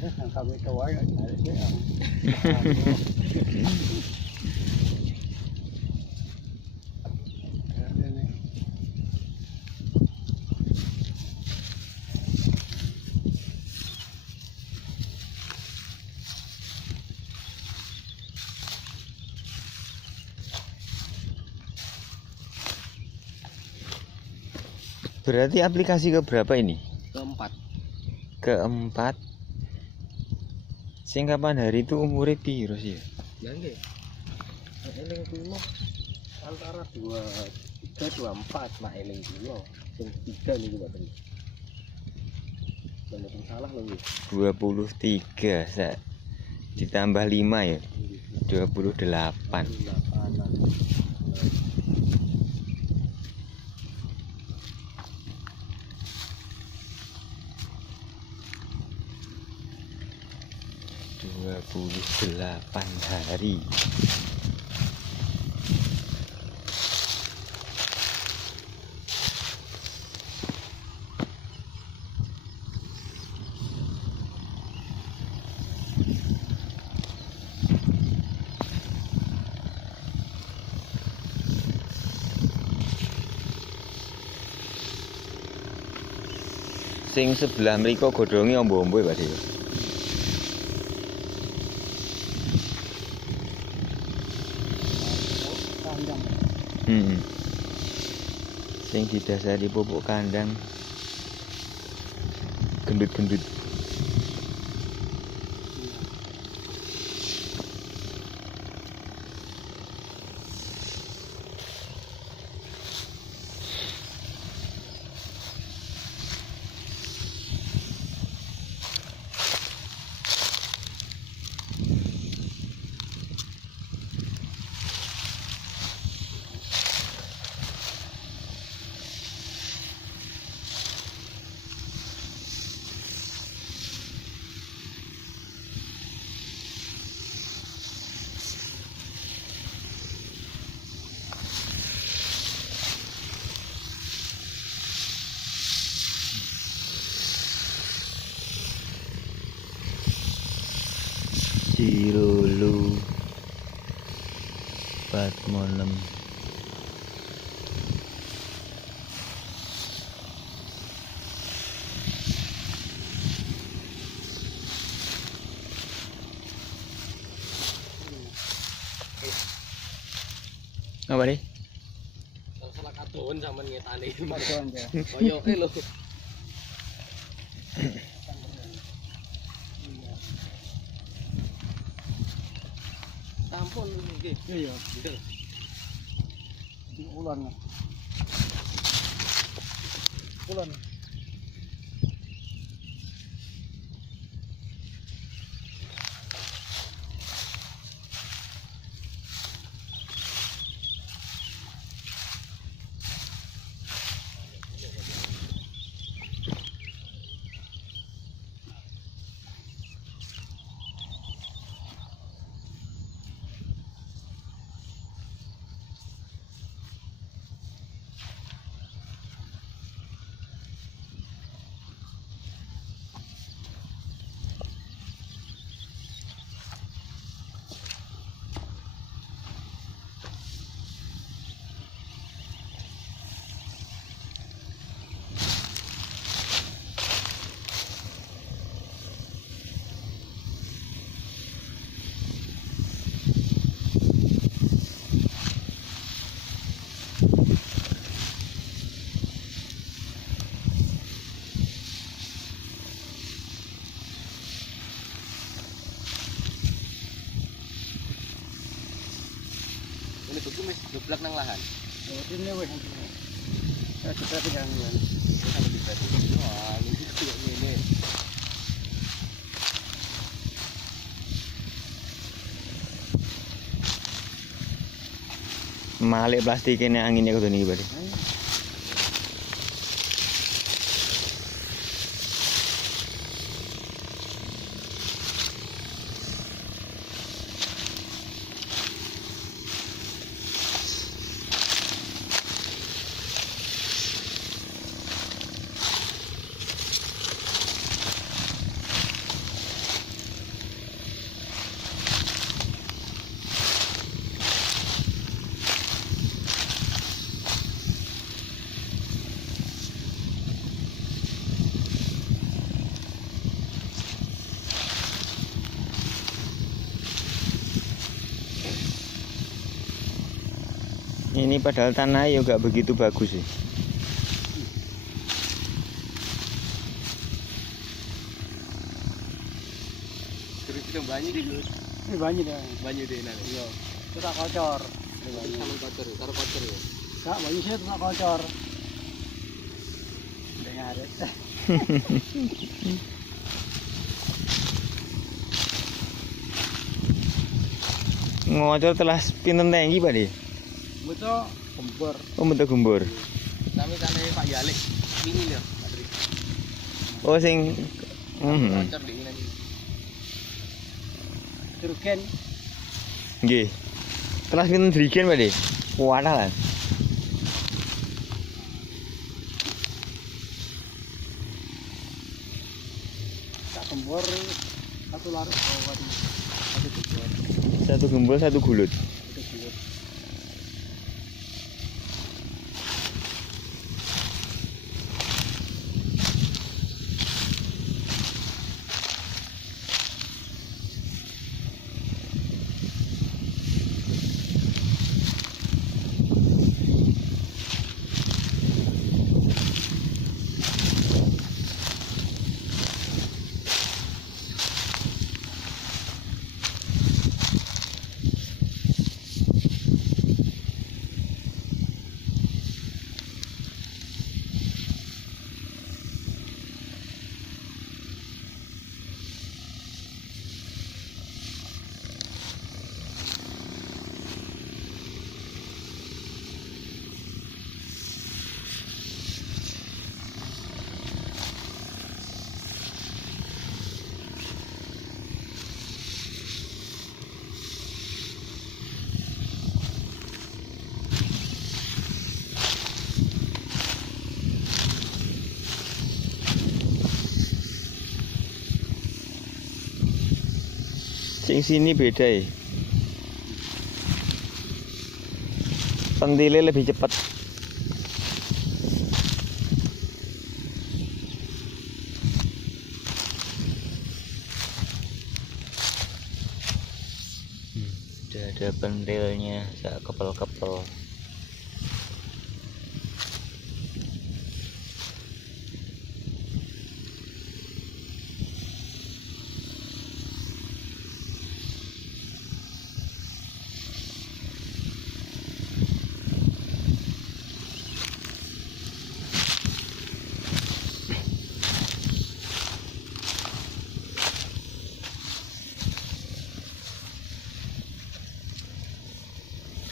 Kami kawai ada sih. Berarti aplikasi keberapa ini? Keempat. Keempat. Sing kapan hari itu umurnya piro sih? Ya nggih. Eling kula antara 23 24 mak eling kula. Sing 3 niku mboten. Mboten salah lho nggih. 23 ditambah 5 ya. 28. Dua puluh 28 hari. Sing sebelah mriko godhonge ombo-ombo ya, Pak. Kandang. Sing didasari pupuk kandang gendut-gendut. Cirulu Patmonem. Apa nih? Salah katon sampean ngetani. Katon ya. Koyoke lho. Sampun nggih. Iya, betul. Di ulan. Ulan. Ini beku wis geblak nang lahan. Oh, ini wis. Ya kita pegang ya. Sampai dibatu. Wah, ini kayak ngene. Malik plastik ini anginnya kudu niki, Pak. Ini padahal tanahnya juga begitu bagus sih. Terus kita banyak di Gus. Ini banyak deh. Banyak deh nang. Iya. Itu tak kocor. Sama kotor, taruh kotor ya. Tak banyak sih tak kocor. Dengar. Ngocor telah pinten tangki Pak De. Betul gembor. Oh bentuk gembur. Kami tanah Pak Yalik. Ini loh, Pak Tri. Oh sing Kotor di ini. Jurgen. nggih. Telah pinten jerigen Pak De? Wadah lah. Tak gembor satu larut bawah di satu gembor. Satu gembur, satu gulut. Itu gembor. Sing sini beda ya. Pentilnya lebih cepat. Udah ada pentilnya, saya kepel-kepel.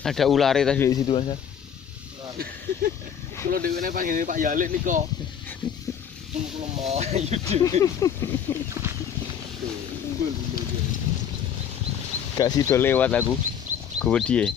Ada ular tadi di situ Mas. Kalau dewe ne panggil Pak Yalik nih kok. Kulo mau Gak sido lewat aku. Gue dia.